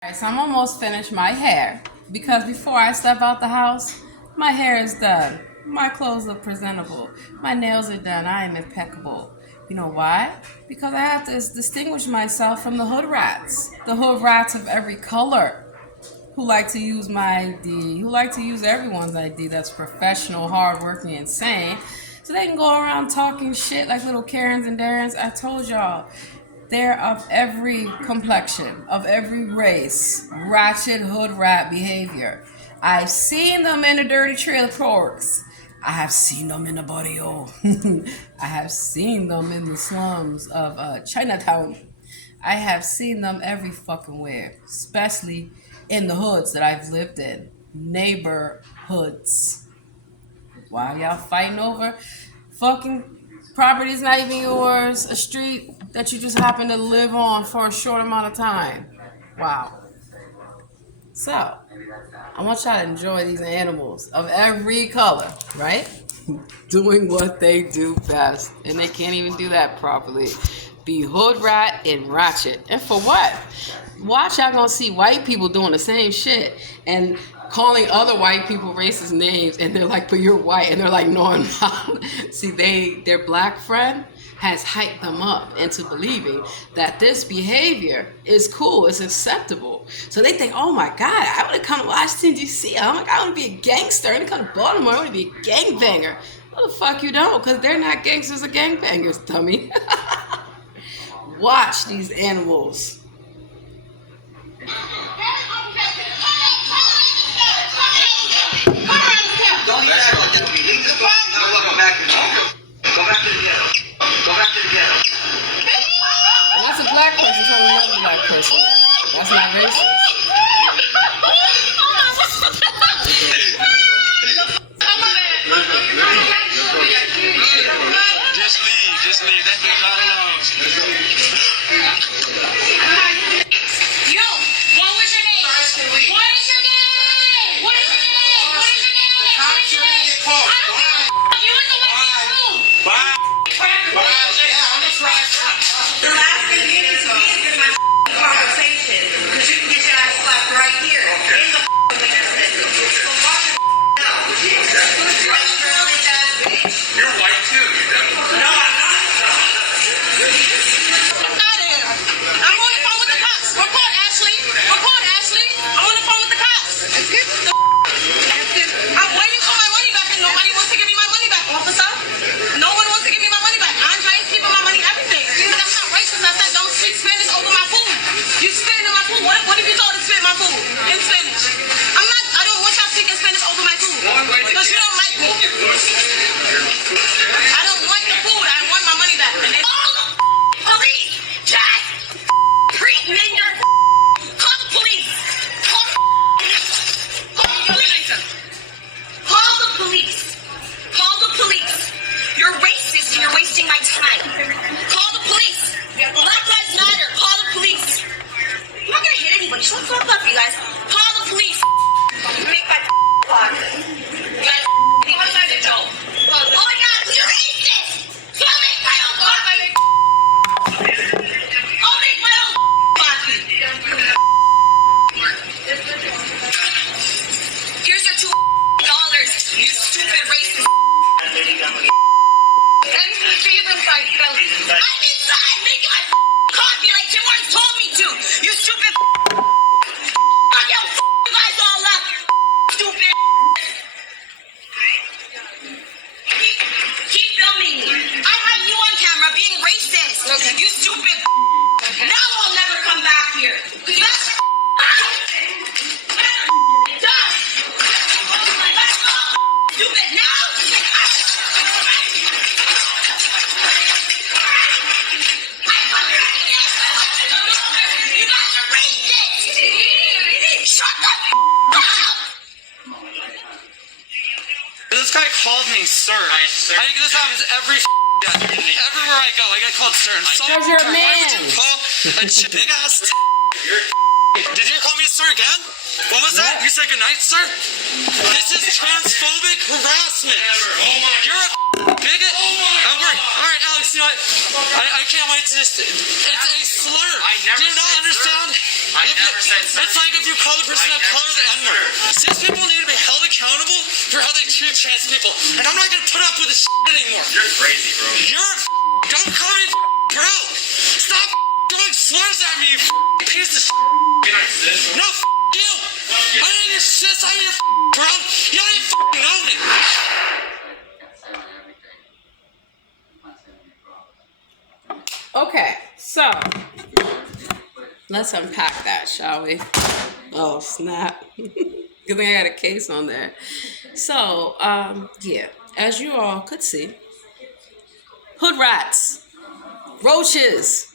Alright, so I'm almost finished my hair because before I step out the house, my hair is done. My clothes look presentable. My nails are done. I am impeccable. You know why? Because I have to distinguish myself from the hood rats. The hood rats of every color who like to use my ID, who like to use everyone's ID that's professional, hardworking, and sane. So they can go around talking shit like little Karens and Darrens. I told y'all, they're of every complexion, of every race, ratchet hood rat behavior. I've seen them in the dirty trailer parks. I have seen them in the barrio. I have seen them in the slums of Chinatown. I have seen them every fucking where, especially in the hoods that I've lived in. Neighborhoods. Why y'all fighting over fucking property's not even yours, a street that you just happen to live on for a short amount of time. Wow. So, I want y'all to enjoy these animals of every color, right? Doing what they do best. And they can't even do that properly. Be hood rat and ratchet. And for what? Watch, y'all gonna see white people doing the same shit and calling other white people racist names, and they're like, but you're white, and they're like, no, I'm not. See, their black friend has hyped them up into believing that this behavior is cool, it's acceptable. So they think, oh my God, I want to come to Washington, D.C. Oh my God, I want to be a gangster. I want to come to Baltimore, I want to be a gangbanger. Well, the fuck you don't, because they're not gangsters or gangbangers, dummy. Watch these animals. And that's a black person telling another black person that. That's not racist. Just leave. That's the God alone. Yo, what was your name? What is your name? What is your name? What is your name? What is your name? What is your name? You in the waiting room. Bye. I'm the trash. The last thing you need to be is my conversation, because you can get your ass slapped right here in the witness center. So watch your mouth. You're white too, you dummy. No, I'm not. I'm out of here. I'm on the phone with the cops. Report Ashley. Report Ashley. I'm on the phone with the cops. I'm waiting for my money back and nobody wants to give me my money back, officer. No one wants to give me my money back. Andre's keeping my money, everything. But that's not racist. I said don't speak Spanish over my food. You spitting in my food. What if you told to spit in my food in Spanish? I don't want y'all speaking Spanish over my food. Because you don't like me. I don't want the food. I want my money back. And they police, just treatment your call the police. Call the police. Call the police. Call the police. You're racist and you're wasting my time. Call the police. Black lives matter. Call the police. I'm not gonna hit anybody. Shut the fuck up, you guys. Call the police. Make my clock. You guys think I'm trying to joke. Oh my God, you're racist. So I'll make my own coffee. I'll make my own coffee. Here's your $2, you stupid racist. And Jesus, my belly. I'm inside making my coffee like Jim once told me to. You stupid. Fuck you guys all up. Stupid. Keep filming me. I have you on camera being racist. Okay. You stupid. Okay. Now I'll never come back here. That's done. Stupid. Now. You guys are racist. Shut the up. This guy called me sir. I think this happens everywhere I go. I get called sir. Because you're a Why would you man. call a big ass? Did you call me sir again? What was that? You said goodnight, sir? This is transphobic harassment. You're a bigot. All right, Alex. You know what? I can't wait to just. It's a slur. Do you not understand? I never said so. It's like if you call the person of color the N-word. Cis people need to be held accountable for how they treat trans people. And I'm not gonna put up with this anymore. You're crazy, bro. Don't call me bro. Stop throwing slurs at me, you piece of You're not cis. No, you. I ain't your sis. I ain't your bro. You don't even know me. Okay, so let's unpack that, shall we? Oh, snap. Good thing I got a case on there. So, yeah, as you all could see, hood rats, roaches,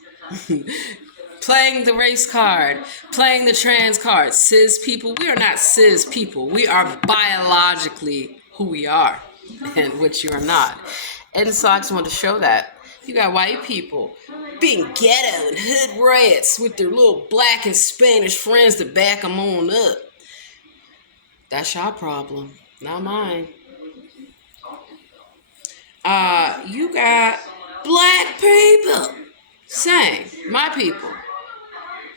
playing the race card, playing the trans card, cis people. We are not cis people. We are biologically who we are, and which you are not. And so I just wanted to show that. You got white people being ghetto and hood rats with their little black and Spanish friends to back them on up. That's your problem, not mine. You got black people saying, my people,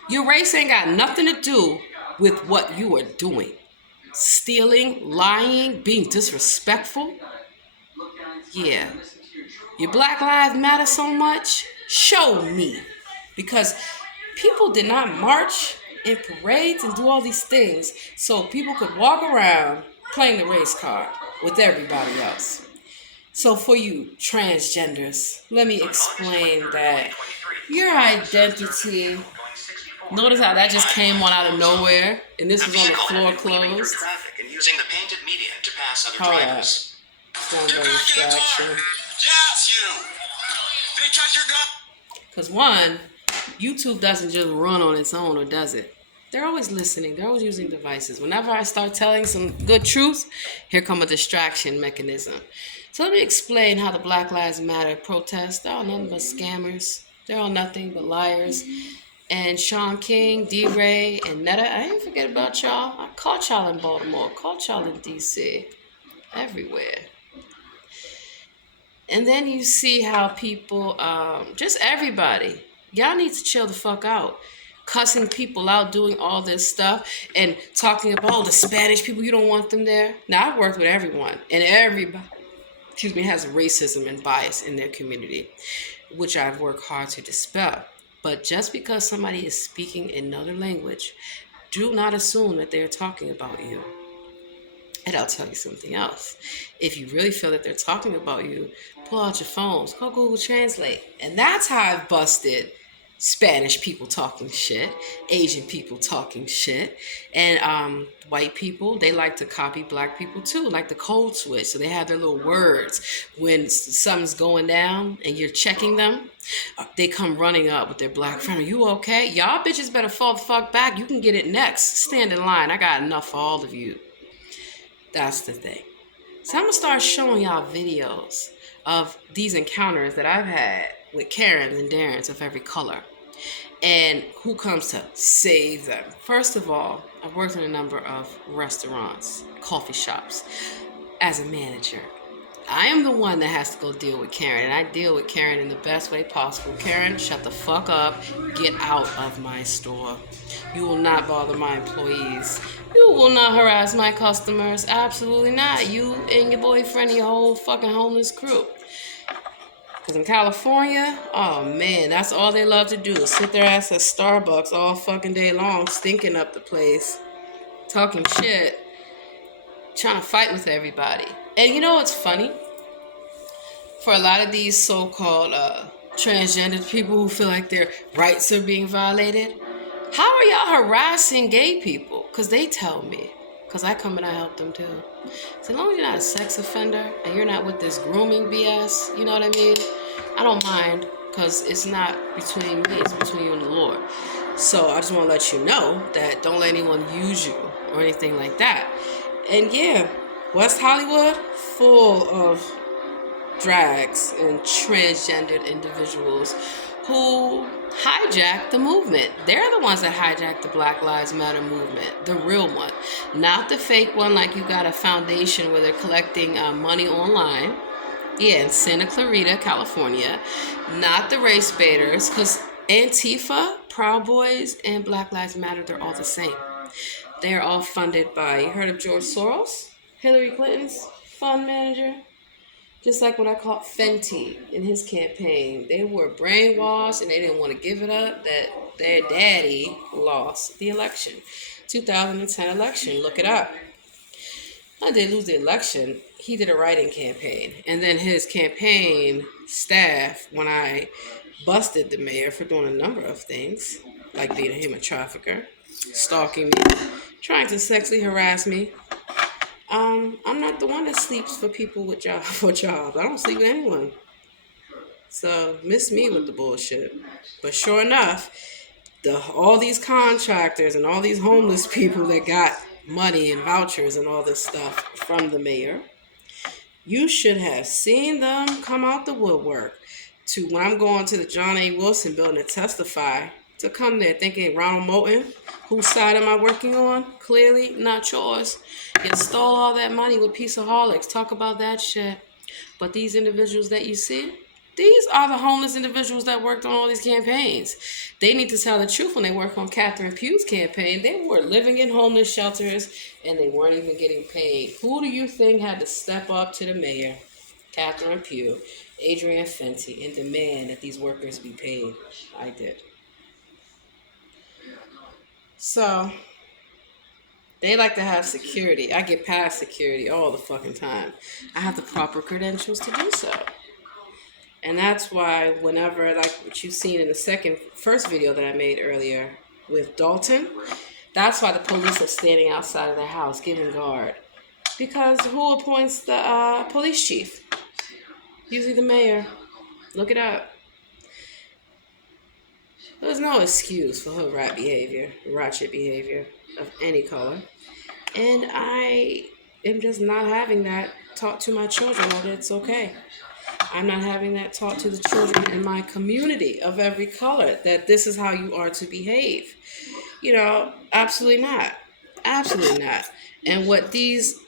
your race ain't got nothing to do with what you are doing. Stealing, lying, being disrespectful. Yeah. Your Black Lives Matter so much? Show me. Because people did not march in parades and do all these things so people could walk around playing the race card with everybody else. So for you transgenders, let me explain that your identity, notice how that just came on out of nowhere and this was on the floor closed. Hold up. It's not very distraction. Yes, you. Because you're God. Because one, YouTube doesn't just run on its own, or does it? They're always listening. They're always using devices. Whenever I start telling some good truth, here come a distraction mechanism. So let me explain how the Black Lives Matter protests, they're all nothing but scammers. They're all nothing but liars. And Sean King, D-Ray, and Netta, I didn't forget about y'all. I caught y'all in Baltimore, caught y'all in D.C., everywhere. And then you see how people, just everybody, y'all need to chill the fuck out. Cussing people out, doing all this stuff, and talking about, oh, the Spanish people, you don't want them there. Now, I've worked with everyone, and everybody, has racism and bias in their community, which I've worked hard to dispel. But just because somebody is speaking another language, do not assume that they're talking about you. And I'll tell you something else. If you really feel that they're talking about you, pull out your phones, go Google Translate. And that's how I've busted Spanish people talking shit, Asian people talking shit, and white people, they like to copy black people too, like the code switch. So they have their little words. When something's going down and you're checking them, they come running up with their black friend. Are you okay? Y'all bitches better fall the fuck back. You can get it next. Stand in line. I got enough for all of you. That's the thing. So I'm going to start showing y'all videos of these encounters that I've had with Karens and Darrens of every color. And who comes to save them. First of all, I've worked in a number of restaurants, coffee shops, as a manager. I am the one that has to go deal with Karen, and I deal with Karen in the best way possible. Karen, shut the fuck up. Get out of my store. You will not bother my employees. You will not harass my customers. Absolutely not. You and your boyfriend and your whole fucking homeless crew. Because in California, oh man, that's all they love to do is sit their ass at Starbucks all fucking day long, stinking up the place, talking shit, trying to fight with everybody. And you know what's funny? For a lot of these so-called transgender people who feel like their rights are being violated, how are y'all harassing gay people? Because they tell me. Because I come and I help them too. So as long as you're not a sex offender and you're not with this grooming BS, you know what I mean? I don't mind, because it's not between me, it's between you and the Lord. So I just want to let you know that don't let anyone use you or anything like that. And yeah, West Hollywood, full of drags and transgendered individuals who hijacked the movement. They're the ones that hijacked the Black Lives Matter movement, the real one, not the fake one like you got a foundation where they're collecting money online. Yeah, in Santa Clarita, California, not the race baiters, because Antifa, Proud Boys, and Black Lives Matter, they're all the same. They're all funded by, you heard of George Soros? Hillary Clinton's fund manager? Just like when I caught Fenty in his campaign, they were brainwashed and they didn't want to give it up that their daddy lost the election. 2010 election, look it up. Not did lose the election, he did a write-in campaign. And then his campaign staff, when I busted the mayor for doing a number of things, like being a human trafficker, stalking me, trying to sexually harass me. I'm not the one that sleeps for people with jobs. I don't sleep with anyone. So miss me with the bullshit. But sure enough, all these contractors and all these homeless people that got money and vouchers and all this stuff from the mayor, you should have seen them come out the woodwork to when I'm going to the John A. Wilson building to testify, to come there thinking Ronald Moulton, whose side am I working on? Clearly not yours. You stole all that money with Peaceaholics. Talk about that shit. But these individuals that you see, these are the homeless individuals that worked on all these campaigns. They need to tell the truth when they work on Catherine Pugh's campaign. They were living in homeless shelters and they weren't even getting paid. Who do you think had to step up to the mayor, Catherine Pugh, Adrian Fenty, and demand that these workers be paid? I did. So, they like to have security. I get past security all the fucking time. I have the proper credentials to do so. And that's why whenever, like what you've seen in the first video that I made earlier with Dalton, that's why the police are standing outside of their house giving guard. Because who appoints the police chief? Usually the mayor. Look it up. There's no excuse for hood rat behavior, ratchet behavior of any color. And I am just not having that taught to my children that it's okay. I'm not having that taught to the children in my community of every color, that this is how you are to behave. You know, absolutely not. Absolutely not. And what these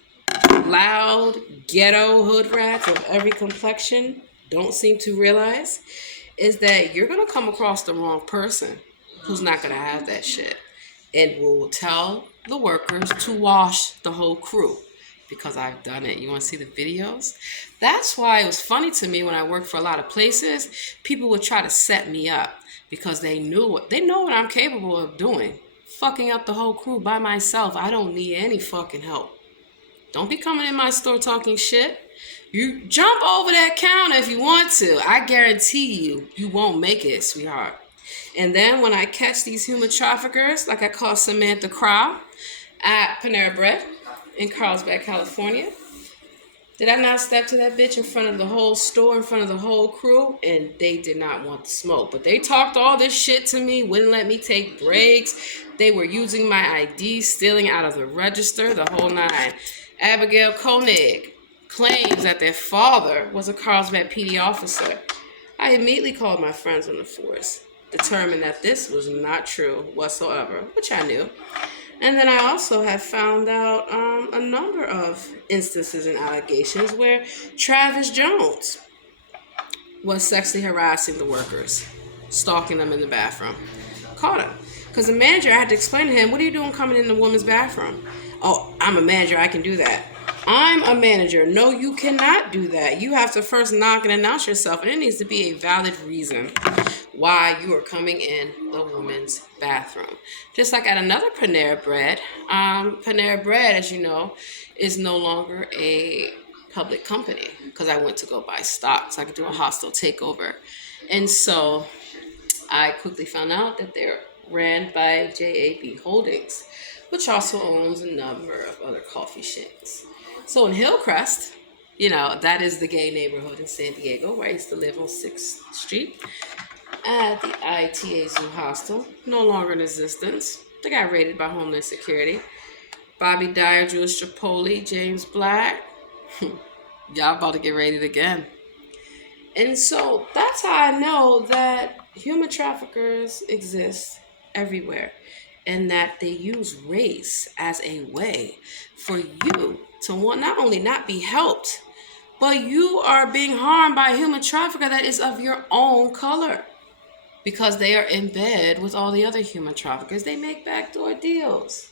loud ghetto hood rats of every complexion don't seem to realize is that you're going to come across the wrong person who's not going to have that shit and will tell the workers to wash the whole crew, because I've done it. You want to see the videos? That's why it was funny to me when I worked for a lot of places. People would try to set me up because they know what I'm capable of doing. Fucking up the whole crew by myself. I don't need any fucking help. Don't be coming in my store talking shit. You jump over that counter if you want to. I guarantee you won't make it, sweetheart. And then when I catch these human traffickers, like I caught Samantha Crow at Panera Bread in Carlsbad, California, did I not step to that bitch in front of the whole store, in front of the whole crew? And they did not want the smoke. But they talked all this shit to me, wouldn't let me take breaks. They were using my ID, stealing out of the register, the whole nine. Abigail Koenig claims that their father was a Carlsbad PD officer. I immediately called my friends on the force, determined that this was not true whatsoever, which I knew. And then I also have found out a number of instances and allegations where Travis Jones was sexually harassing the workers, stalking them in the bathroom. Caught him. Because the manager, I had to explain to him, what are you doing coming in the woman's bathroom? Oh, I'm a manager, I can do that. I'm a manager. No, you cannot do that. You have to first knock and announce yourself, and it needs to be a valid reason why you are coming in the woman's bathroom. Just like at another Panera Bread. Panera Bread, as you know, is no longer a public company because I went to go buy stock so I could do a hostile takeover. And so I quickly found out that they're ran by JAB Holdings, which also owns a number of other coffee chains. So in Hillcrest, you know, that is the gay neighborhood in San Diego where I used to live on 6th Street at the ITA Zoo Hostel, no longer in existence. They got raided by Homeland Security. Bobby Dyer, Julius Tripoli, James Black. Y'all about to get raided again. And so that's how I know that human traffickers exist everywhere, and that they use race as a way for you to want not only not be helped, but you are being harmed by a human trafficker that is of your own color. because they are in bed with all the other human traffickers. They make backdoor deals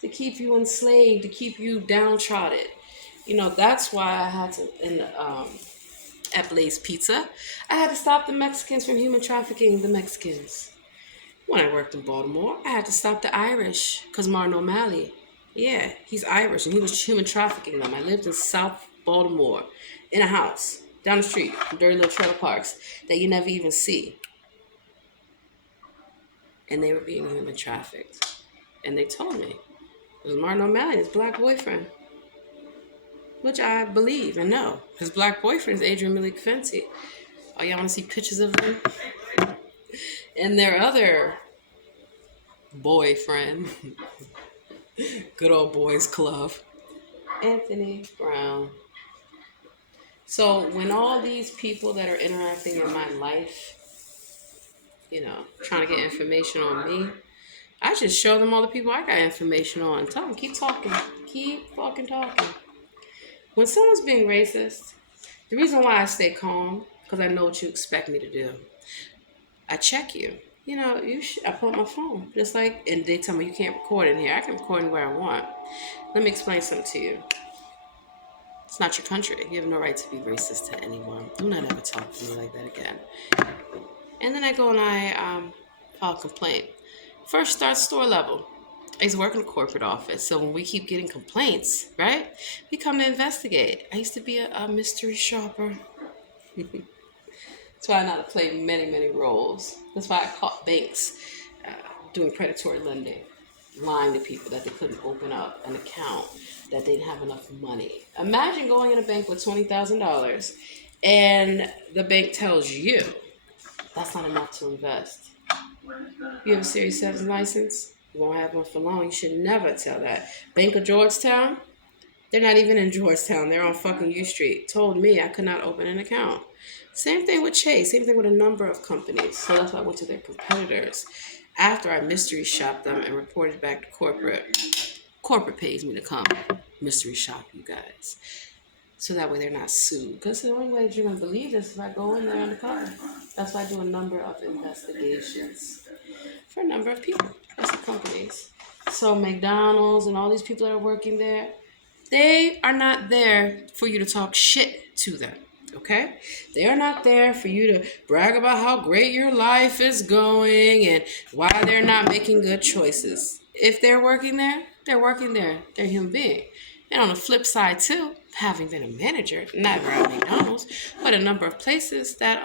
to keep you enslaved, to keep you downtrodden. That's why I had to, at Blaze Pizza, I had to stop the Mexicans from human trafficking the Mexicans. When I worked in Baltimore, I had to stop the Irish because Martin O'Malley, yeah, he's Irish and he was human trafficking them. I lived in South Baltimore in a house down the street from dirty little trailer parks that you never even see. And they were being human trafficked. And they told me it was Martin O'Malley, his black boyfriend, which I believe and know. His black boyfriend is Adrian Malik Fenty. Oh, y'all want to see pictures of them? And their other boyfriend, good old boys club, Anthony Brown. So when all these people that are interacting in my life, trying to get information on me, I just show them all the people I got information on. Tell them, keep talking. Keep fucking talking. When someone's being racist, the reason why I stay calm, because I know what you expect me to do. I check you. I pull up my phone. Just like, and they tell me you can't record in here. I can record anywhere I want. Let me explain something to you. It's not your country. You have no right to be racist to anyone. Do not ever talk to me like that again. And then I go and I file a complaint. First, start store level. I used to work in a corporate office, so when we keep getting complaints, right, we come to investigate. I used to be a mystery shopper. That's why I know how to play many, many roles. That's why I caught banks doing predatory lending, lying to people that they couldn't open up an account, that they didn't have enough money. Imagine going in a bank with $20,000 and the bank tells you that's not enough to invest. You have a Series 7 license? You won't have one for long. You should never tell that. Bank of Georgetown? They're not even in Georgetown. They're on fucking U Street. Told me I could not open an account. Same thing with Chase. Same thing with a number of companies. So that's why I went to their competitors. After I mystery shopped them and reported back to corporate. Corporate pays me to come mystery shop you guys. So that way they're not sued. Because the only way you're going to believe this is if I go in there undercover. That's why I do a number of investigations for a number of people. That's the companies. So McDonald's and all these people that are working there, they are not there for you to talk shit to them. Okay? They are not there for you to brag about how great your life is going and why they're not making good choices. If they're working there, they're working there. They're a human being. And on the flip side too, having been a manager, not around McDonald's, but a number of places that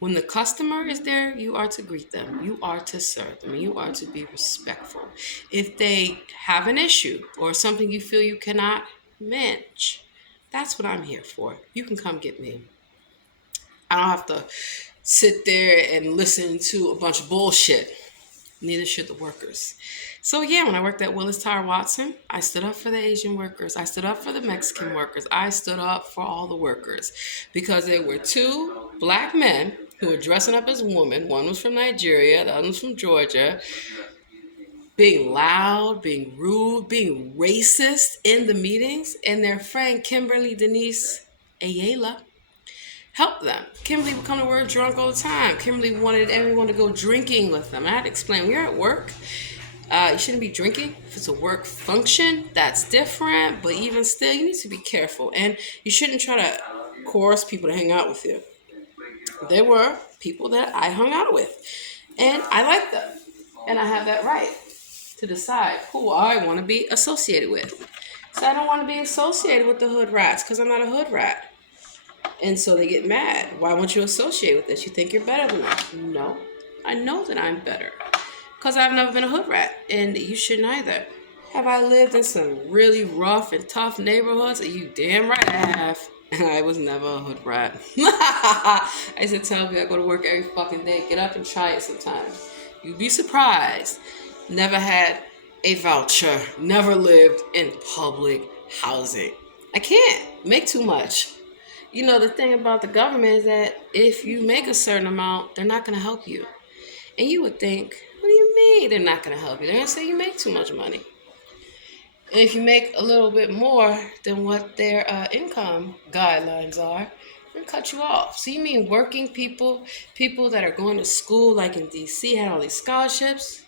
when the customer is there, you are to greet them. You are to serve them. You are to be respectful. If they have an issue or something you feel you cannot manage, that's what I'm here for. You can come get me. I don't have to sit there and listen to a bunch of bullshit. Neither should the workers. So yeah, when I worked at Willis Tire Watson, I stood up for the Asian workers. I stood up for the Mexican workers. I stood up for all the workers because there were two black men who were dressing up as women. One was from Nigeria, the other was from Georgia. Being loud, being rude, being racist in the meetings. And their friend Kimberly Denise Ayala help them. Kimberly would come to work drunk all the time. Kimberly wanted everyone to go drinking with them. I had to explain, when you're at work, you shouldn't be drinking. If it's a work function, that's different. But even still, you need to be careful. And you shouldn't try to coerce people to hang out with you. There were people that I hung out with. And I liked them. And I have that right to decide who I want to be associated with. So I don't want to be associated with the hood rats because I'm not a hood rat. And so they get mad. Why won't you associate with this? You think you're better than me? No. I know that I'm better. Because I've never been a hood rat. And you shouldn't either. Have I lived in some really rough and tough neighborhoods? You damn right I have. I was never a hood rat. I used to tell people I go to work every fucking day. Get up and try it sometimes. You'd be surprised. Never had a voucher. Never lived in public housing. I can't make too much. You know, the thing about the government is that if you make a certain amount, they're not going to help you. And you would think, what do you mean they're not going to help you? They're going to say you make too much money. And if you make a little bit more than what their income guidelines are, And cut you off. So you mean working people, people that are going to school like in DC had all these scholarships?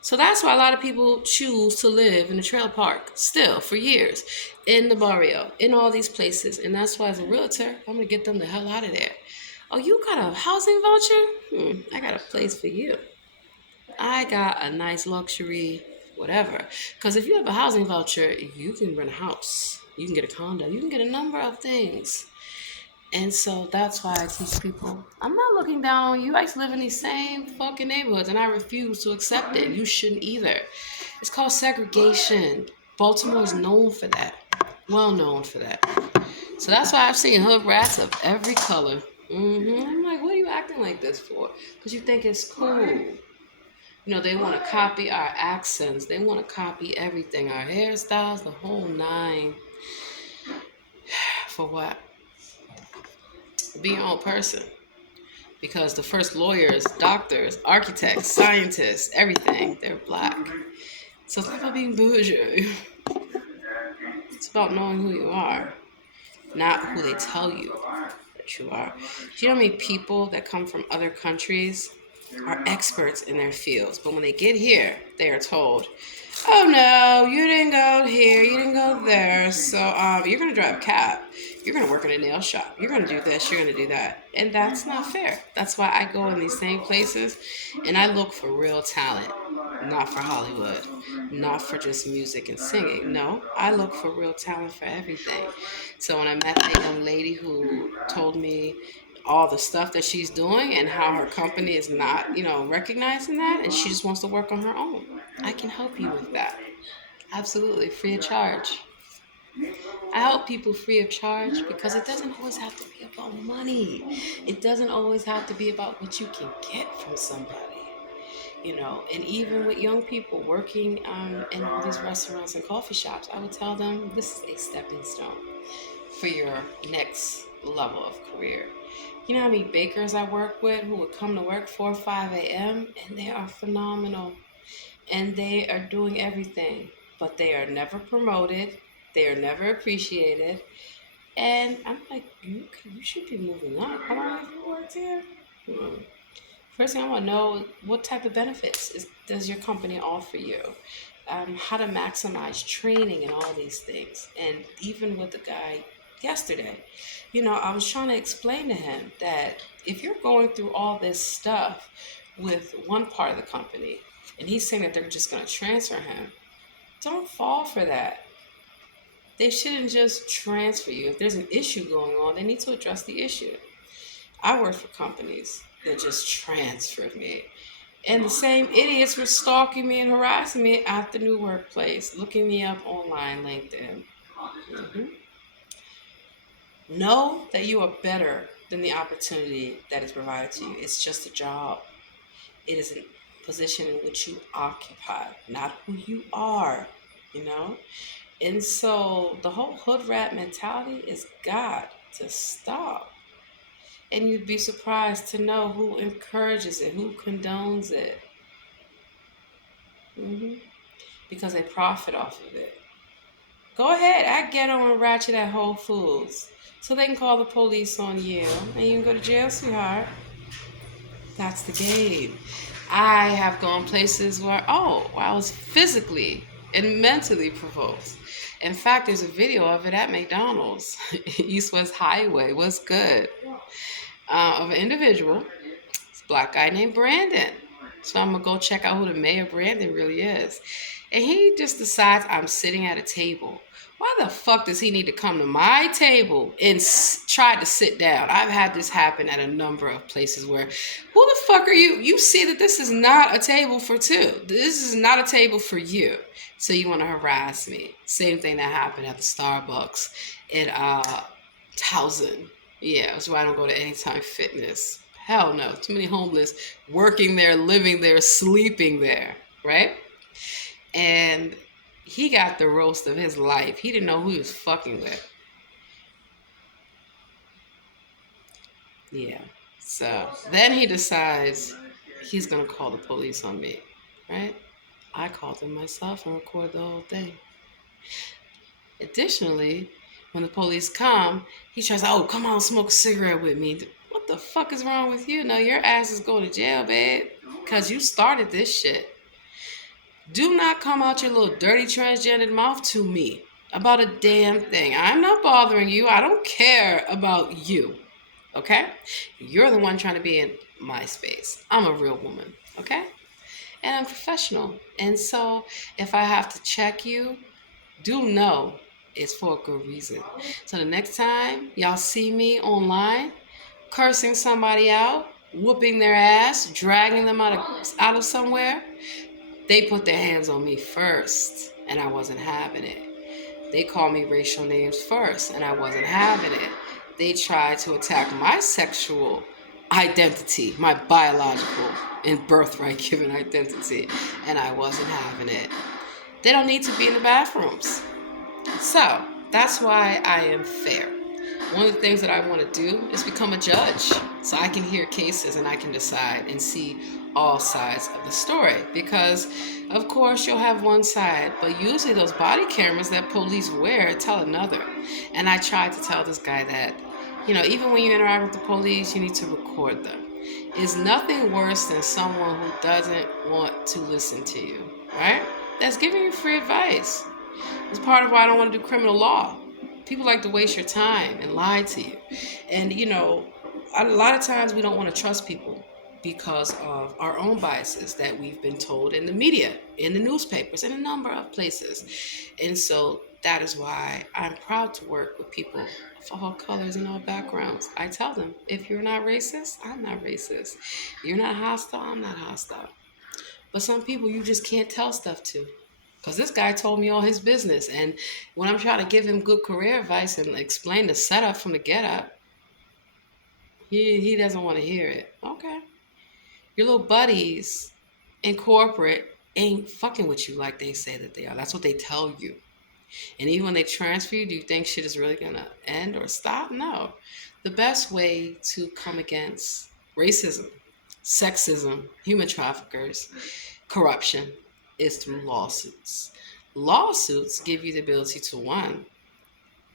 So that's why a lot of people choose to live in a trailer park still for years in the barrio, in all these places. And that's why as a realtor, I'm gonna get them the hell out of there. Oh, you got a housing voucher? I got a place for you. I got a nice luxury, whatever. Because if you have a housing voucher, you can rent a house. You can get a condo. You can get a number of things. And so that's why I teach people. I'm not looking down on you. I used to live in these same fucking neighborhoods and I refuse to accept it. You shouldn't either. It's called segregation. Baltimore is known for that. Well known for that. So that's why I've seen hood rats of every color. I'm like, what are you acting like this for? Because you think it's cool. You know, they want to copy our accents. They want to copy everything. Our hairstyles, the whole nine. For what? Be your own person. Because the first lawyers, doctors, architects, scientists, everything, they're black. So it's not about being bourgeois. It's about knowing who you are, not who they tell you that you are. Do you know how many people that come from other countries are experts in their fields, but when they get here, they are told, oh no, you didn't go here, you didn't go there, so you're going to drive a cab, you're going to work in a nail shop, you're going to do this, you're going to do that. And that's not fair. That's why I go in these same places and I look for real talent, not for Hollywood, not for just music and singing. No, I look for real talent for everything. So when I met that young lady who told me all the stuff that she's doing and how her company is not, recognizing that, and she just wants to work on her own, I can help you with that. Absolutely, free of charge. I help people free of charge because it doesn't always have to be about money. It doesn't always have to be about what you can get from somebody. And even with young people working in all these restaurants and coffee shops, I would tell them this is a stepping stone for your next level of career. You know how many bakers I work with who would come to work 4 or 5 a.m. and they are phenomenal and they are doing everything, but they are never promoted, they are never appreciated. And I'm like, you should be moving up. How long have you worked here? First thing I want to know, what type of benefits does your company offer you? How to maximize training and all these things. And even with the guy yesterday, I was trying to explain to him that if you're going through all this stuff with one part of the company, and he's saying that they're just going to transfer him, don't fall for that. They shouldn't just transfer you. If there's an issue going on, they need to address the issue. I work for companies that just transferred me. And the same idiots were stalking me and harassing me at the new workplace, looking me up online, LinkedIn. Know that you are better than the opportunity that is provided to you. It's just a job. It is a position in which you occupy, not who you are, And so the whole hood rat mentality is got to stop. And you'd be surprised to know who encourages it, who condones it. Because they profit off of it. Go ahead, act ghetto and ratchet at Whole Foods so they can call the police on you and you can go to jail, sweetheart. That's the game. I have gone places where, I was physically and mentally provoked. In fact, there's a video of it at McDonald's, East West Highway. What's good? Of an individual, this black guy named Brandon. So I'm going to go check out who the mayor Brandon really is. And he just decides I'm sitting at a table. Why the fuck does he need to come to my table and try to sit down? I've had this happen at a number of places where, who the fuck are you? You see that this is not a table for two. This is not a table for you. So you want to harass me. Same thing that happened at the Starbucks in Towson. Yeah, that's why I don't go to Anytime Fitness. Hell no. Too many homeless working there, living there, sleeping there, right? And he got the roast of his life. He didn't know who he was fucking with. Yeah. So then he decides he's going to call the police on me, right? I called him myself and recorded the whole thing. Additionally, When the police come, he tries, oh, come on, smoke a cigarette with me. What the fuck is wrong with you? No, your ass is going to jail, babe, because you started this shit. Do not come out your little dirty transgendered mouth to me about a damn thing. I'm not bothering you. I don't care about you. Okay? You're the one trying to be in my space. I'm a real woman. Okay? And I'm professional. And so if I have to check you, do know it's for a good reason. So the next time y'all see me online cursing somebody out, whooping their ass, dragging them out of somewhere, they put their hands on me first, and I wasn't having it. They called me racial names first, and I wasn't having it. They tried to attack my sexual identity, my biological and birthright given identity, and I wasn't having it. They don't need to be in the bathrooms. So that's why I am fair. One of the things that I want to do is become a judge so I can hear cases and I can decide and see all sides of the story. Because, of course, you'll have one side, but usually those body cameras that police wear tell another. And I tried to tell this guy that, even when you interact with the police, you need to record them. It's nothing worse than someone who doesn't want to listen to you, right? That's giving you free advice. It's part of why I don't want to do criminal law. People like to waste your time and lie to you. And, a lot of times we don't want to trust people because of our own biases that we've been told in the media, in the newspapers, in a number of places. And so that is why I'm proud to work with people of all colors and all backgrounds. I tell them, if you're not racist, I'm not racist. You're not hostile, I'm not hostile. But some people you just can't tell stuff to. Because this guy told me all his business. And when I'm trying to give him good career advice and explain the setup from the get-up, he doesn't want to hear it. Okay. Your little buddies in corporate ain't fucking with you like they say that they are. That's what they tell you. And even when they transfer you, do you think shit is really going to end or stop? No. The best way to come against racism, sexism, human traffickers, corruption is through lawsuits. Lawsuits give you the ability to, one,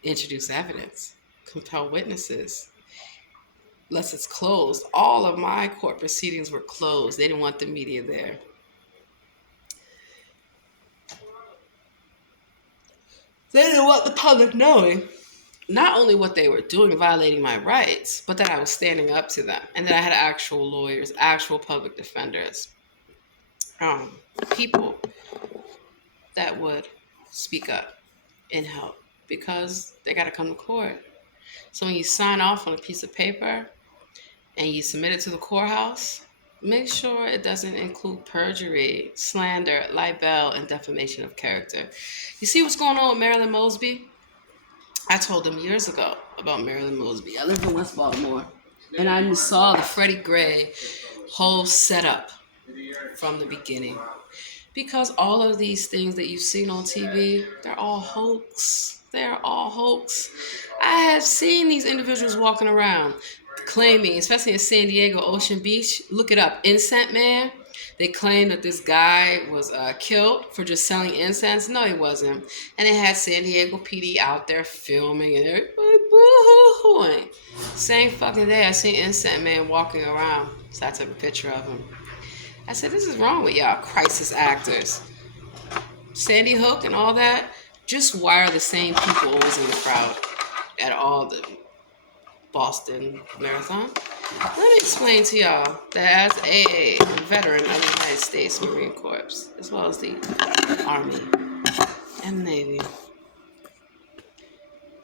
introduce evidence, compel witnesses. Unless it's closed. All of my court proceedings were closed. They didn't want the media there. They didn't want the public knowing not only what they were doing, violating my rights, but that I was standing up to them and that I had actual lawyers, actual public defenders, people that would speak up and help because they got to come to court. So when you sign off on a piece of paper and you submit it to the courthouse, make sure it doesn't include perjury, slander, libel, and defamation of character. You see what's going on with Marilyn Mosby? I told them years ago about Marilyn Mosby. I live in West Baltimore, and I saw the Freddie Gray whole setup from the beginning. Because all of these things that you've seen on TV, they're all hoax. They're all hoax. I have seen these individuals walking around claiming, especially in San Diego, Ocean Beach, look it up, Incense Man. They claim that this guy was killed for just selling incense. No, he wasn't. And they had San Diego PD out there filming and everybody boo-hooing. Same fucking day, I seen Incense Man walking around. So I took a picture of him. I said, this is wrong with y'all crisis actors. Sandy Hook and all that, just why are the same people always in the crowd at all the Boston Marathon? Let me explain to y'all that as a veteran of the United States Marine Corps, as well as the Army and Navy,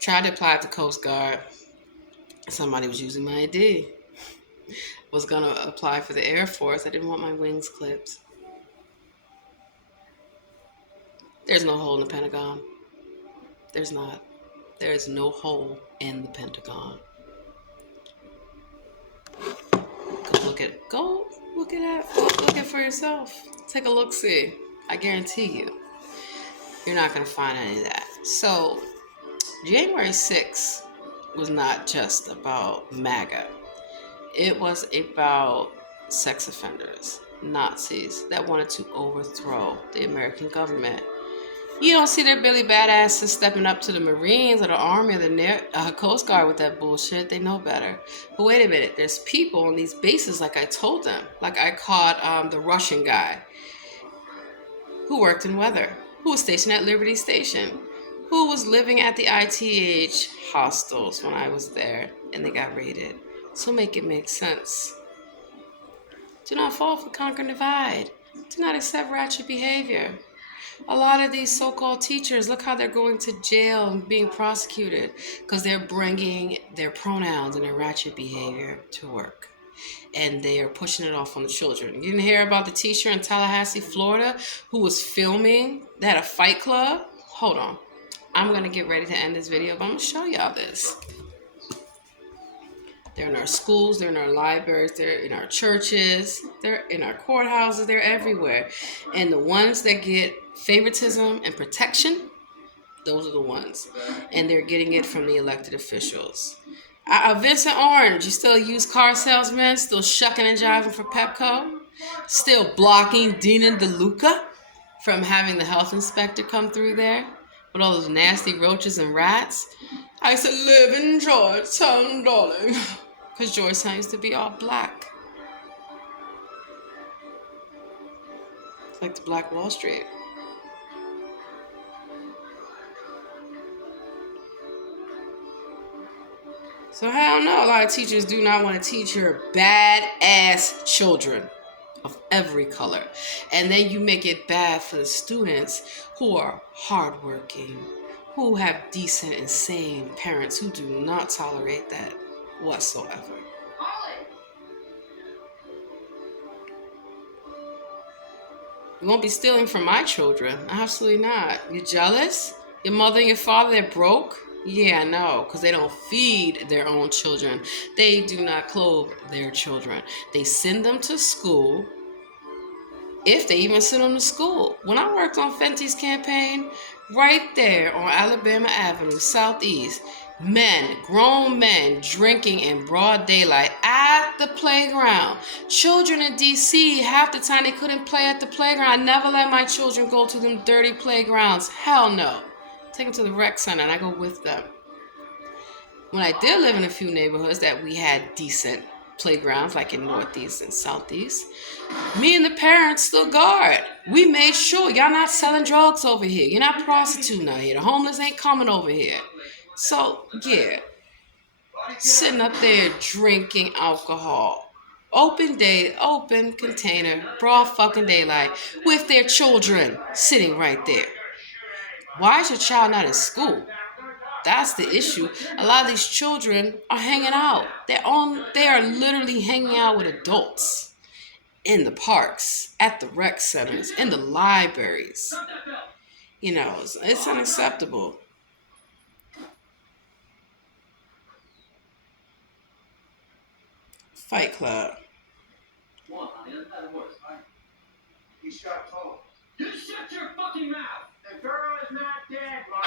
tried to apply to Coast Guard. Somebody was using my ID. Was going to apply for the Air Force. I didn't want my wings clipped. There's no hole in the Pentagon. There's not. There is no hole in the Pentagon. Go look it for yourself. Take a look-see. I guarantee you, you're not going to find any of that. So, January 6th was not just about MAGA. It was about sex offenders, Nazis that wanted to overthrow the American government. You don't see their Billy badasses stepping up to the Marines or the Army or the Coast Guard with that bullshit. They know better. But wait a minute. There's people on these bases, like I told them. Like I caught the Russian guy who worked in weather, who was stationed at Liberty Station, who was living at the ITH hostels when I was there and they got raided. So make it make sense. Do not fall for conquer and divide. Do not accept ratchet behavior. A lot of these so-called teachers, look how they're going to jail and being prosecuted because they're bringing their pronouns and their ratchet behavior to work. And they are pushing it off on the children. You didn't hear about the teacher in Tallahassee, Florida, who was filming, they had a fight club? Hold on. I'm going to get ready to end this video, but I'm going to show y'all this. They're in our schools, they're in our libraries, they're in our churches, they're in our courthouses, they're everywhere. And the ones that get favoritism and protection, those are the ones. And they're getting it from the elected officials. Vincent Orange, you still a used car salesman, still shucking and jiving for Pepco, still blocking Dina DeLuca from having the health inspector come through there with all those nasty roaches and rats. I said, live in Georgetown, darling. Because Georgetown used to be all black. It's like the Black Wall Street. So I don't know. A lot of teachers do not want to teach your badass children of every color. And then you make it bad for the students who are hardworking, who have decent and sane parents who do not tolerate that whatsoever. You won't be stealing from my children. Absolutely not. You jealous? Your mother and your father, they're broke? Yeah, I know, because they don't feed their own children. They do not clothe their children. They send them to school, if they even send them to school. When I worked on Fenty's campaign, right there on Alabama Avenue, Southeast, men, grown men, drinking in broad daylight at the playground. Children in D.C., half the time they couldn't play at the playground. I never let my children go to them dirty playgrounds. Hell no. Take them to the rec center and I go with them. When I did live in a few neighborhoods that we had decent playgrounds, like in Northeast and Southeast, me and the parents still guard. We made sure y'all not selling drugs over here. You're not prostituting out here. The homeless ain't coming over here. So, yeah, sitting up there drinking alcohol. Open container, broad fucking daylight, with their children sitting right there. Why is your child not in school? That's the issue. A lot of these children are hanging out. They are literally hanging out with adults in the parks, at the rec centers, in the libraries. You know, it's unacceptable. Fight Club. He shot Paul. You shut your fucking mouth. The girl is not dead, Mark.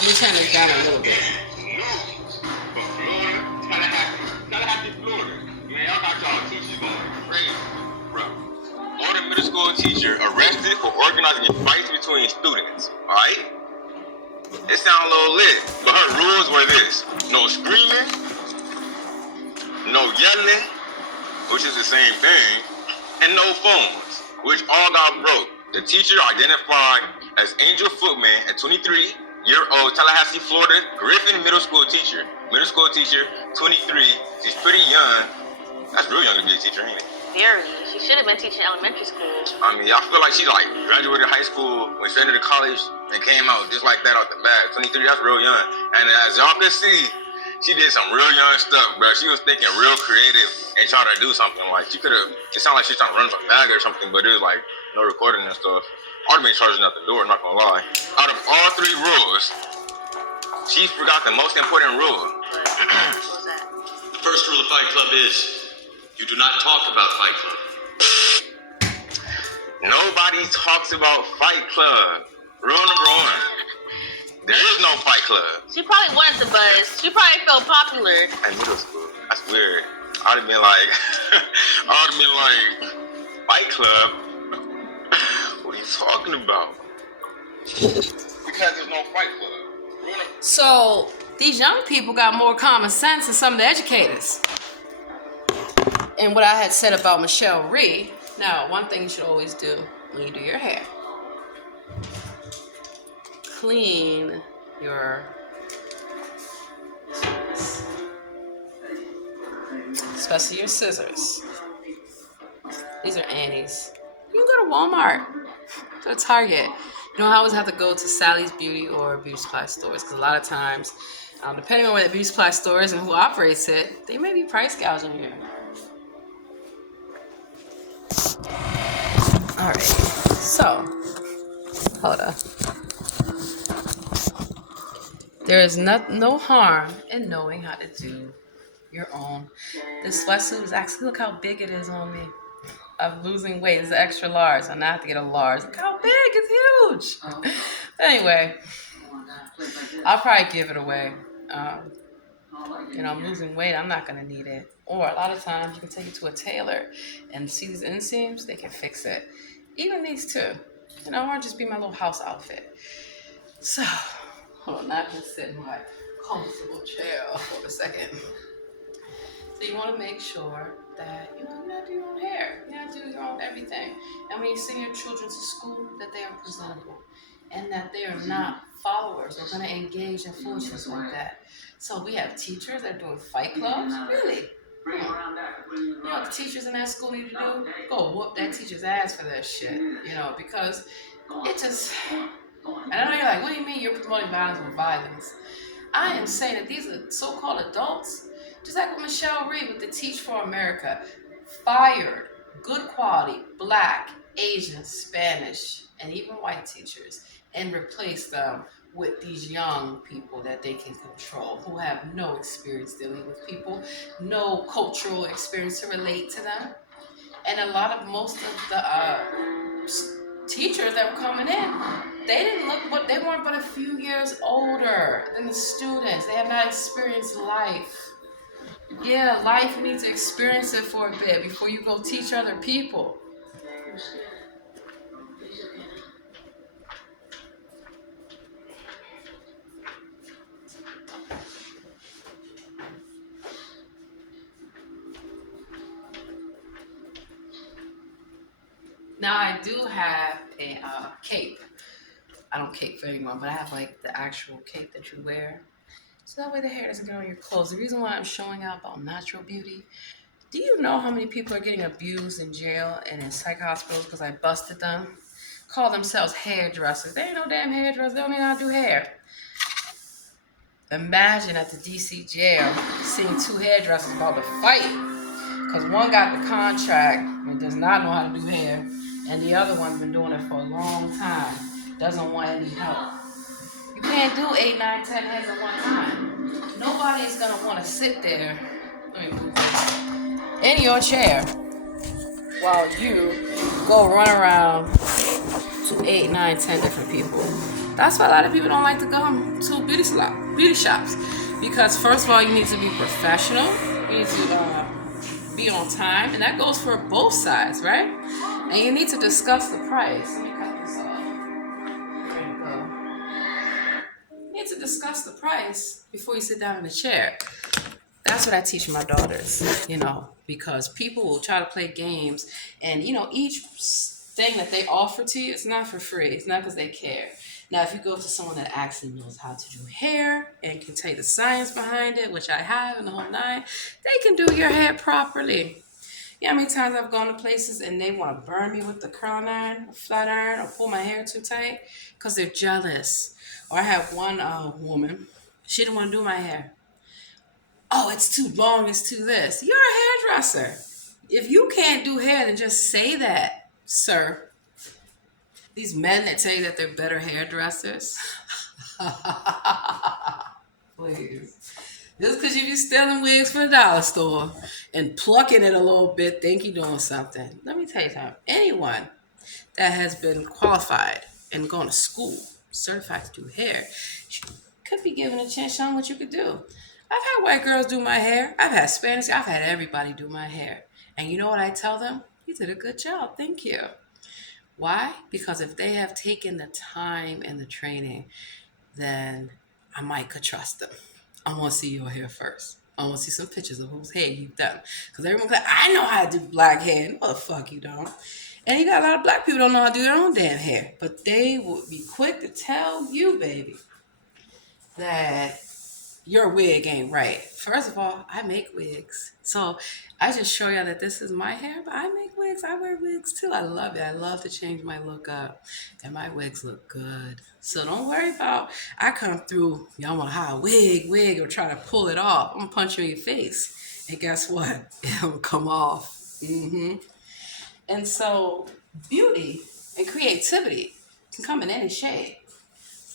Let me turn this down a little bit. Tallahassee, Florida. Man, y'all got y'all teachers going crazy, bro. Florida middle school teacher arrested for organizing fights between students. Alright? It sounds a little lit, but her rules were this: no screaming, no yelling, which is the same thing, and no phones, which all got broke. The teacher identified as Angel Footman, a 23-year-old Tallahassee, Florida, Griffin middle school teacher. Middle school teacher, 23. She's pretty young. That's real young to be a teacher, ain't it? Very. She should have been teaching elementary school. I mean, I feel like she like graduated high school, went straight into college, and came out just like that out the bat. 23, that's real young. And as y'all can see, she did some real young stuff, bro. She was thinking real creative and trying to do something. Like, she could have, it sounded like she was trying to run some bag or something, but it was like no recording and stuff. I'd have been charging out the door, not gonna lie. Out of all 3 rules, she forgot the most important rule. What was that? The first rule of Fight Club is you do not talk about Fight Club. Nobody talks about Fight Club. Rule number one. There is no Fight Club. She probably wanted the buzz. She probably felt popular. At middle school. That's weird. I would have been like, Fight Club? What are you talking about? Because there's no Fight Club. So these young people got more common sense than some of the educators. And what I had said about Michelle Rhee, now one thing you should always do when you do your hair, clean your scissors, especially your scissors. These are Annie's. You can go to Walmart, go to Target. You don't always have to go to Sally's Beauty or beauty supply stores, because a lot of times, depending on where the beauty supply store is and who operates it, they may be price gouging you. All right, so hold up. There is no harm in knowing how to do your own. This sweatsuit is actually, look how big it is on me. I'm losing weight. It's an extra large. So now I have to get a large. Look how big. It's huge. But anyway, I'll probably give it away. I'm losing weight. I'm not going to need it. Or a lot of times you can take it to a tailor and see these inseams. They can fix it. Even these two. Or just be my little house outfit. So, hold on. Now I can sit in my comfortable chair for a second. So you want to make sure that you gotta do your own hair, you gotta do your own everything. And when you send your children to school, that they are presentable and that they are not followers or going to engage in foolishness like that. So we have teachers that are doing fight clubs. Really? You know what the teachers in that school need to do? Go whoop that teacher's ass for that shit. Because it just. And I know you're like, what do you mean you're promoting violence with violence? I am saying that these are so-called adults. Just like with Michelle Rhee with the Teach for America, fired good quality Black, Asian, Spanish, and even white teachers, and replaced them with these young people that they can control, who have no experience dealing with people, no cultural experience to relate to them. And most of the teachers that were coming in, they weren't but a few years older than the students. They have not experienced life. Yeah, life, you need to experience it for a bit before you go teach other people. Now, I do have a cape. I don't cape for anyone, but I have the actual cape that you wear. So that way the hair doesn't get on your clothes. The reason why I'm showing out about natural beauty, do you know how many people are getting abused in jail and in psych hospitals because I busted them? Call themselves hairdressers. They ain't no damn hairdressers. They don't even know how to do hair. Imagine at the DC jail seeing two hairdressers about to fight because one got the contract and does not know how to do hair, and the other one's been doing it for a long time, doesn't want any help. You can't do 8, 9, 10 heads at one time. Nobody is going to want to sit there, let me move this, in your chair while you go run around to 8, 9, 10 different people. That's why a lot of people don't like to go to beauty shops. Because first of all, you need to be professional. You need to be on time. And that goes for both sides, right? And you need to discuss the price. Let me cut this off. There you go. You need to discuss the price before you sit down in the chair. That's what I teach my daughters, because people will try to play games. And, each thing that they offer to you, it's not for free. It's not because they care. Now, if you go to someone that actually knows how to do hair and can tell you the science behind it, which I have in the whole nine, they can do your hair properly. How many times I've gone to places and they want to burn me with the curling iron, or flat iron, or pull my hair too tight because they're jealous. Or I have one woman, she didn't want to do my hair. Oh, it's too long, it's too this. You're a hairdresser. If you can't do hair, then just say that, sir. These men that tell you that they're better hairdressers. Please. Just because you be stealing wigs from the dollar store and plucking it a little bit, think you're doing something. Let me tell you something. Anyone that has been qualified and gone to school, certified to do hair, could be given a chance on what you could do. I've had white girls do my hair. I've had Spanish. I've had everybody do my hair. And you know what I tell them? You did a good job. Thank you. Why? Because if they have taken the time and the training, then I might could trust them. I want to see your hair first. I want to see some pictures of whose hair you've done. Because everyone's like, I know how to do black hair. No, the fuck you don't. And you got a lot of black people don't know how to do their own damn hair. But they would be quick to tell you, baby, that your wig ain't right. First of all, I make wigs. So I just show y'all that this is my hair, but I make wigs. I wear wigs too. I love it. I love to change my look up. And my wigs look good. So don't worry about I come through, y'all want to hire a wig, or try to pull it off. I'm gonna punch you in your face. And guess what? It'll come off. And so beauty and creativity can come in any shade.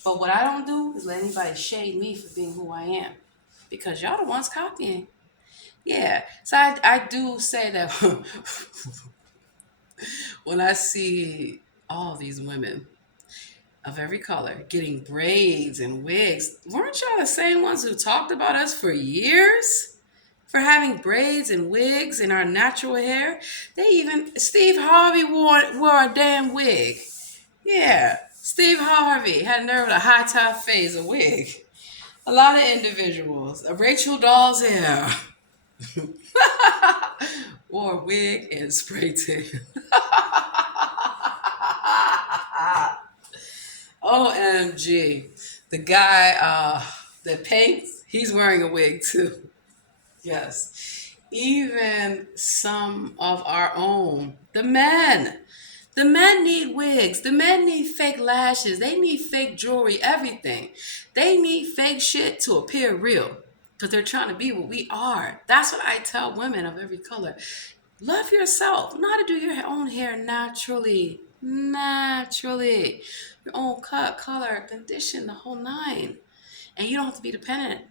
But what I don't do is let anybody shade me for being who I am. Because y'all the ones copying. Yeah. So I do say that when I see all these women of every color getting braids and wigs, weren't y'all the same ones who talked about us for years? For having braids and wigs in our natural hair? Steve Harvey wore a damn wig. Yeah. Steve Harvey had nerve to high top phase a wig. A lot of individuals. Rachel Doll's hair. Wore a wig and spray tan. OMG. The guy that paints, he's wearing a wig too. Yes. Even some of our own, the men. The men need wigs. The men need fake lashes. They need fake jewelry, everything. They need fake shit to appear real because they're trying to be what we are. That's what I tell women of every color. Love yourself. Know how to do your own hair naturally. Naturally. Your own cut, color, condition, the whole nine. And you don't have to be dependent.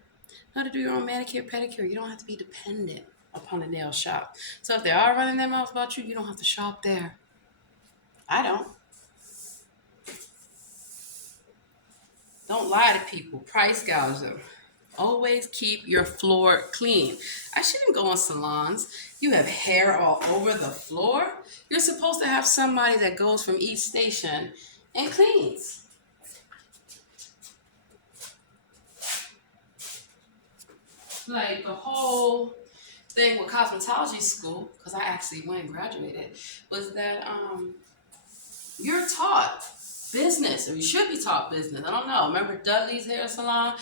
Know how to do your own manicure, pedicure. You don't have to be dependent upon a nail shop. So if they are running their mouth about you, you don't have to shop there. I don't. Don't lie to people. Price gouge them. Always keep your floor clean. I shouldn't go in salons. You have hair all over the floor. You're supposed to have somebody that goes from each station and cleans. Like the whole thing with cosmetology school, because I actually went and graduated, was that you're taught business, or you should be taught business. I don't know. Remember Dudley's Hair Salon,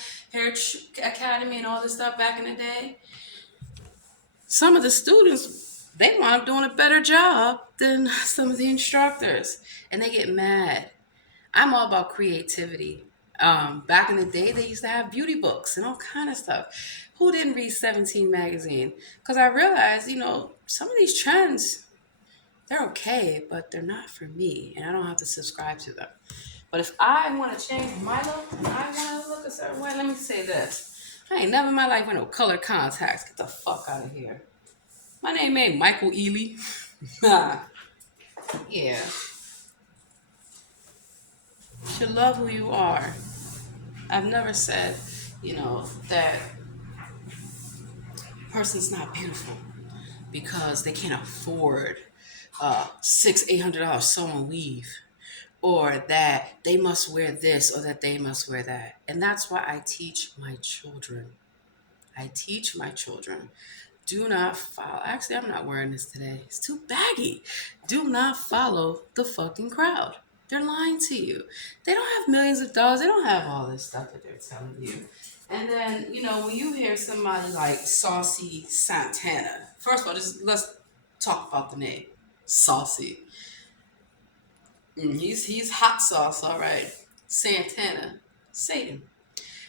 Academy, and all this stuff back in the day? Some of the students, they wound up doing a better job than some of the instructors, and they get mad. I'm all about creativity. Back in the day, they used to have beauty books and all kind of stuff. Who didn't read 17 magazine? Because I realized, some of these trends, they're okay, but they're not for me, and I don't have to subscribe to them. But if I want to change my look, and I want to look a certain way, let me say this. I ain't never in my life wear no color contacts. Get the fuck out of here. My name ain't Michael Ealy. Yeah. You should love who you are. I've never said, that a person's not beautiful because they can't afford $600-800 sew-on weave, or that they must wear this or that they must wear that. And that's why I teach my children. Do not follow. Actually, I'm not wearing this today. It's too baggy. Do not follow the fucking crowd. They're lying to you. They don't have millions of dollars. They don't have all this stuff that they're telling you. And then, when you hear somebody like Saucy Santana, first of all, let's talk about the name. Saucy. He's hot sauce, all right. Santana. Satan.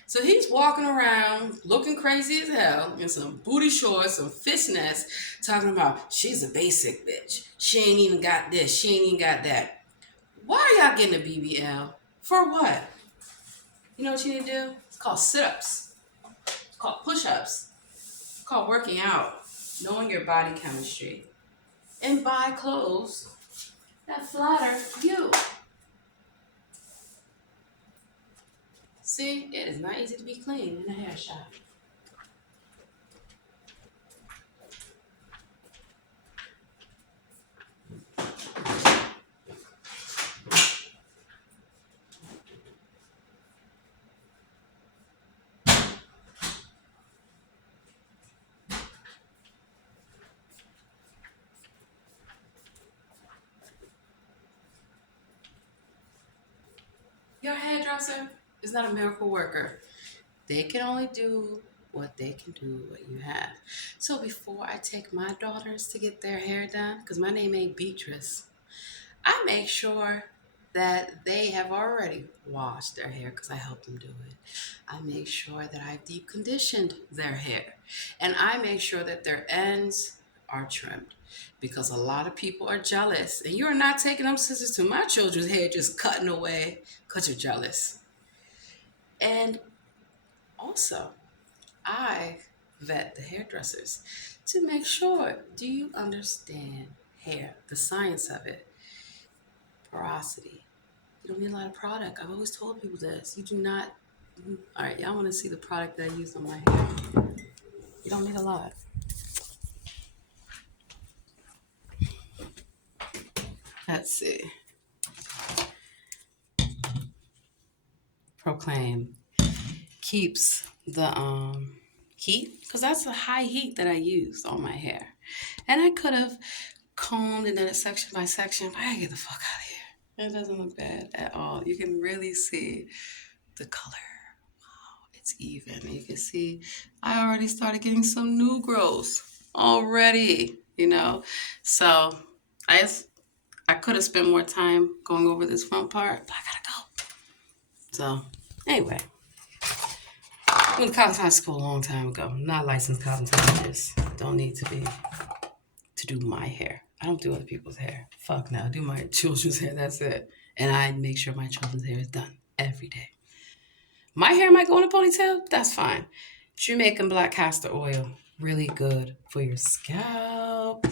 So he's walking around looking crazy as hell in some booty shorts, some fishnets, talking about she's a basic bitch. She ain't even got this. She ain't even got that. Why are y'all getting a BBL? For what? You know what you need to do? It's called sit-ups. It's called push-ups. It's called working out, knowing your body chemistry, and buy clothes That flatter you. See, it is not easy to be clean in a hair shop. Your hairdresser is not a miracle worker. They can only do what they can do, what you have. So before I take my daughters to get their hair done, because my name ain't Beatrice, I make sure that they have already washed their hair because I help them do it. I make sure that I've deep conditioned their hair. And I make sure that their ends are trimmed because a lot of people are jealous. And you're not taking them scissors to my children's hair just cutting away because you're jealous. And also, I vet the hairdressers to make sure, do you understand hair, the science of it, porosity? You don't need a lot of product. I've always told people this. You do not, all right, y'all want to see the product that I use on my hair. You don't need a lot. Let's see. Proclaim keeps the heat, because that's the high heat that I use on my hair. And I could have combed and done it section by section, but I get the fuck out of here. It doesn't look bad at all. You can really see the color. Wow, it's even. You can see I already started getting some new growth already, you know. So I could have spent more time going over this front part, but I gotta go. So anyway, I went to cosmetology school a long time ago. I'm not a licensed cosmetologist. Don't need to be to do my hair. I don't do other people's hair. Fuck no. I do my children's hair. That's it. And I make sure my children's hair is done every day. My hair might go in a ponytail. That's fine. Jamaican black castor oil. Really good for your scalp.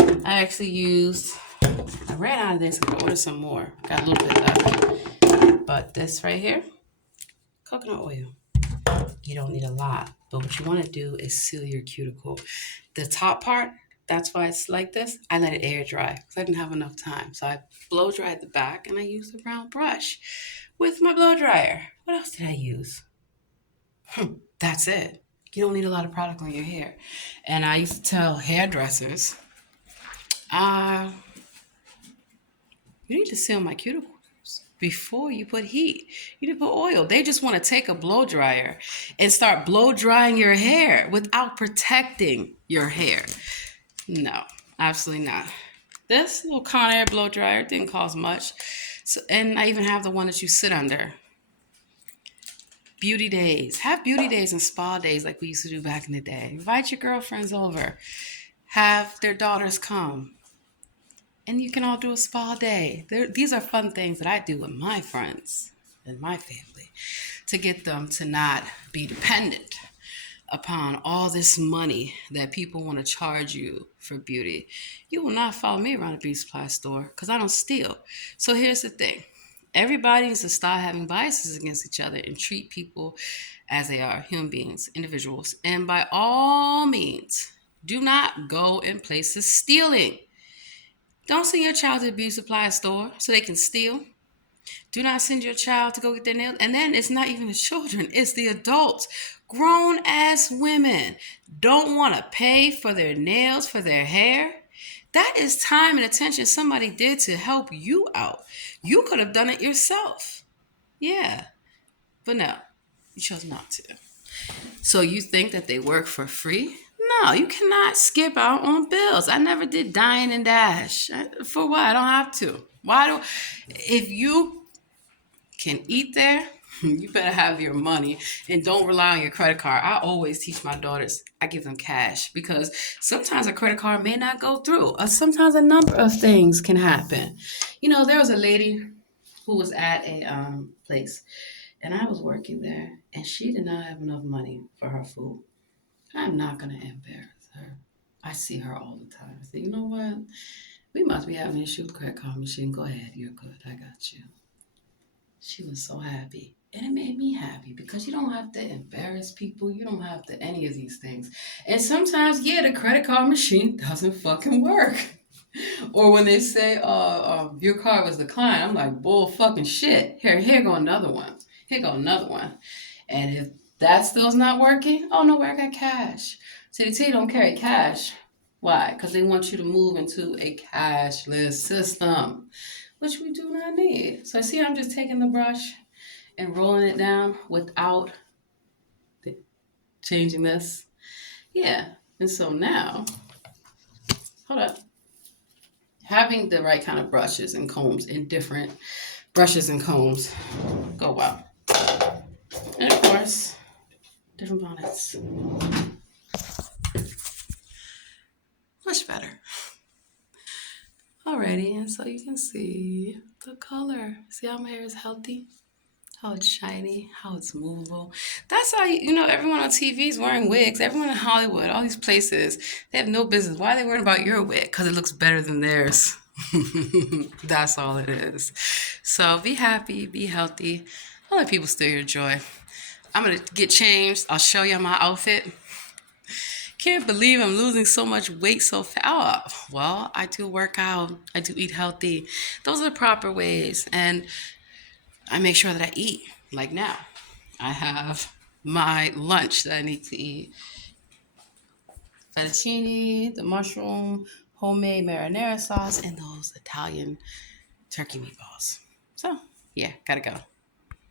I actually used, I ran out of this. I could order some more. Got a little bit left. But this right here, coconut oil. You don't need a lot. But what you want to do is seal your cuticle. The top part, that's why it's like this. I let it air dry because I didn't have enough time. So I blow dried the back and I used a brown brush with my blow dryer. What else did I use? That's it. You don't need a lot of product on your hair. And I used to tell hairdressers, you need to seal my cuticles before you put heat. You need to put oil. They just want to take a blow dryer and start blow drying your hair without protecting your hair. No, absolutely not. This little Conair blow dryer didn't cost much. So, and I even have the one that you sit under. Beauty days. Have beauty days and spa days like we used to do back in the day. Invite your girlfriends over. Have their daughters come. And you can all do a spa day. These are fun things that I do with my friends and my family to get them to not be dependent upon all this money that people want to charge you for beauty. You will not follow me around a beauty supply store because I don't steal. So here's the thing. Everybody needs to stop having biases against each other and treat people as they are, human beings, individuals. And by all means, do not go in places stealing. Don't send your child to the beauty supply store so they can steal. Do not send your child to go get their nails. And then it's not even the children, it's the adults. Grown ass women don't want to pay for their nails, for their hair. That is time and attention somebody did to help you out. You could have done it yourself. Yeah, but no, you chose not to. So you think that they work for free? No, you cannot skip out on bills. I never did dine and dash. For what? I don't have to. If you can eat there, you better have your money and don't rely on your credit card. I always teach my daughters, I give them cash because sometimes a credit card may not go through. Or sometimes a number of things can happen. You know, there was a lady who was at a place and I was working there and she did not have enough money for her food. I'm not going to embarrass her. I see her all the time. I say, you know what? We must be having an issue with the credit card machine. Go ahead. You're good. I got you. She was so happy. And it made me happy because you don't have to embarrass people. You don't have to any of these things. And sometimes, yeah, the credit card machine doesn't fucking work. Or when they say, your card was declined, I'm like, bull fucking shit. Here go another one. Here go another one. And if that still's not working, oh no, I got cash. CDT don't carry cash. Why? Because they want you to move into a cashless system, which we do not need. So see, I'm just taking the brush and rolling it down without changing this. Yeah. And so now, hold up. Having the right kind of brushes and combs and different brushes and combs go well. And of course, different bonnets. Much better. Alrighty, and so you can see the color. See how my hair is healthy? How it's shiny, how it's movable. That's how, everyone on TV is wearing wigs. Everyone in Hollywood, all these places, they have no business. Why are they worried about your wig? Because it looks better than theirs. That's all it is. So be happy, be healthy. Don't let people steal your joy. I'm going to get changed. I'll show you my outfit. Can't believe I'm losing so much weight so fast. Oh, well, I do work out. I do eat healthy. Those are the proper ways. And I make sure that I eat. Like now, I have my lunch that I need to eat. Fettuccine, the mushroom, homemade marinara sauce, and those Italian turkey meatballs. So, yeah, gotta go.